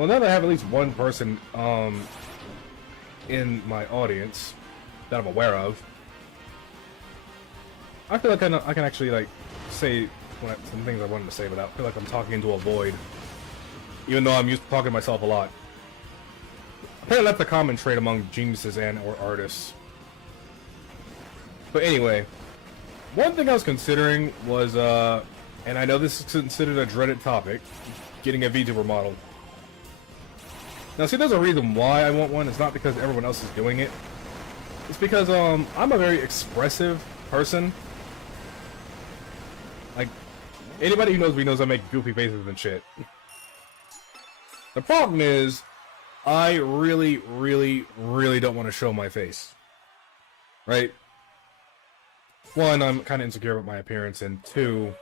Well, now that I have at least one person in my audience that I'm aware of, I feel like I can actually like say some things I wanted to say without feel like I'm talking into a void, even though I'm used to talking to myself a lot. Apparently that's a common trait among geniuses and or artists. But anyway, one thing I was considering was, and I know this is considered a dreaded topic, getting a VTuber model. Now see, there's a reason why I want one. It's not because everyone else is doing it. It's because I'm a very expressive person. Like, anybody who knows me knows I make goofy faces and shit. The problem is, I really don't want to show my face. Right? One, I'm kind of insecure about my appearance, and two,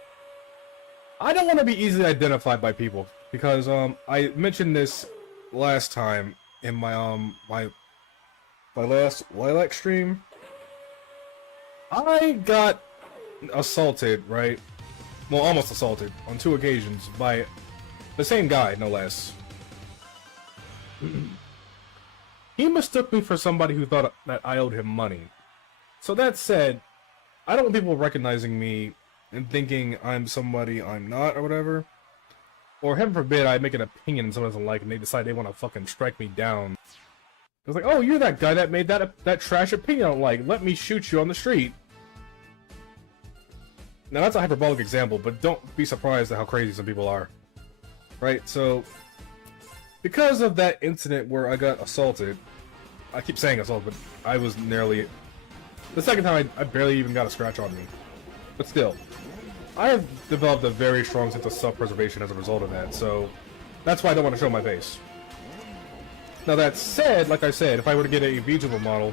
I don't want to be easily identified by people, because I mentioned this last time in my my last Lilac stream. I got assaulted, right? Well, almost assaulted on 2 occasions by the same guy, no less. He mistook me for somebody who thought that I owed him money. So that said, I don't want people recognizing me and thinking I'm somebody I'm not or whatever. Or heaven forbid I make an opinion and someone doesn't like and they decide they want to fucking strike me down. It's like, oh, you're that guy that made that trash opinion I don't like. Let me shoot you on the street. Now that's a hyperbolic example, but don't be surprised at how crazy some people are. Right, so because of that incident where I got assaulted, I keep saying assault, but I was nearly... The second time I barely even got a scratch on me. But still, I have developed a very strong sense of self-preservation as a result of that, so that's why I don't want to show my face. Now that said, like I said, if I were to get a VTuber model,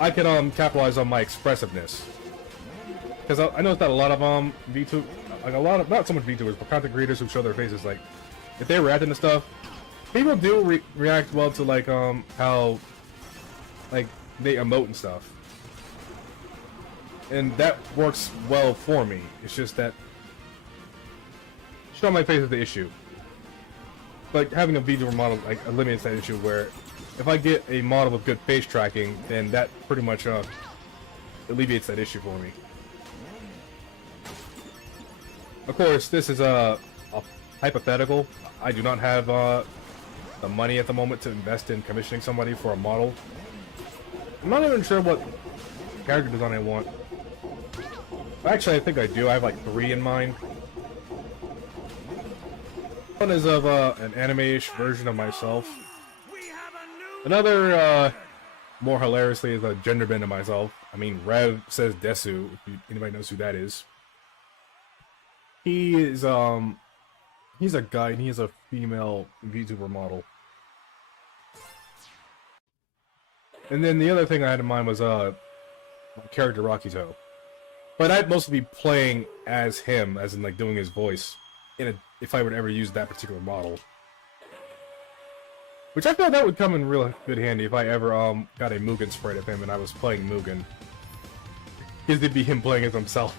I can capitalize on my expressiveness. Because I noticed that a lot of VTuber, like a lot of, not so much VTubers, but content creators who show their faces, like, if they're reacting to stuff, people do react well to like how like they emote and stuff. And that works well for me. It's just that showing my face is the issue. Like having a VTuber model like eliminates that issue where if I get a model with good face tracking, then that pretty much alleviates that issue for me. Of course, this is a hypothetical. I do not have the money at the moment to invest in commissioning somebody for a model. I'm not even sure what character design I want. Actually, I think I do. I have like 3 in mind. One is of an anime-ish version of myself. Another, more hilariously, is a gender bend of myself. I mean, Rev says Desu, if anybody knows who that is. He is, he's a guy, and he is a female VTuber model. And then the other thing I had in mind was, my character Rokkito. But I'd mostly be playing as him, as in, like, doing his voice, if I would ever use that particular model. Which I feel that would come in real good handy if I ever, got a Mugen sprite of him and I was playing Mugen. Because it'd be him playing as himself.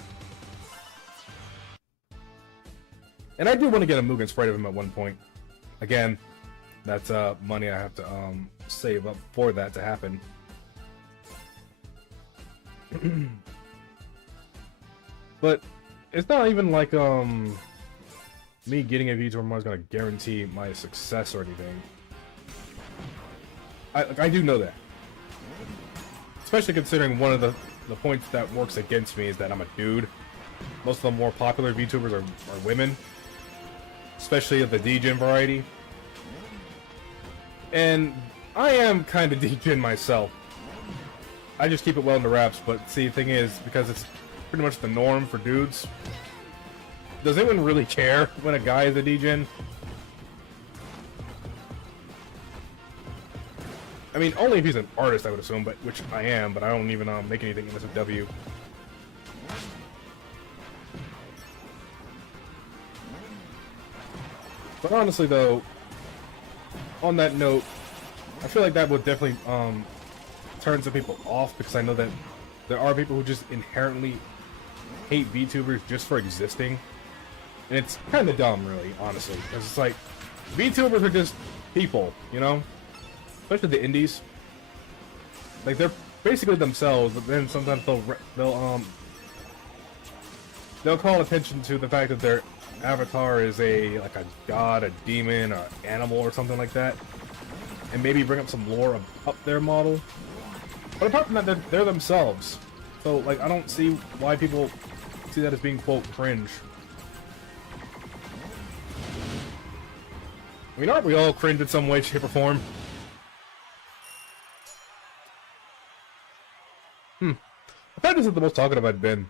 And I do want to get a Mugen sprite of him at one point. Again, that's money I have to save up for that to happen. But it's not even like me getting a VTuber model is gonna guarantee my success or anything. I do know that. Especially considering one of the points that works against me is that I'm a dude. Most of the more popular VTubers are women. Especially of the D-Gen variety. And I am kind of D-Gen myself. I just keep it well under wraps, but see, the thing is, because it's pretty much the norm for dudes, does anyone really care when a guy is a D-Gen? I mean, only if he's an artist, I would assume, but which I am, but I don't even make anything in SFW. But honestly, though, on that note, I feel like that would definitely turn some people off, because I know that there are people who just inherently hate VTubers just for existing. And it's kind of dumb, really, honestly, because it's like, VTubers are just people, you know? Especially the indies. Like, they're basically themselves, but then sometimes they'll call attention to the fact that their avatar is like a god, a demon, or animal, or something like that, and maybe bring up some lore up their model. But apart from that, they're themselves. So, like, I don't see why people see that as being, quote, cringe. I mean, aren't we all cringe in some way, shape, or form? I thought this is the most talkative I'd been.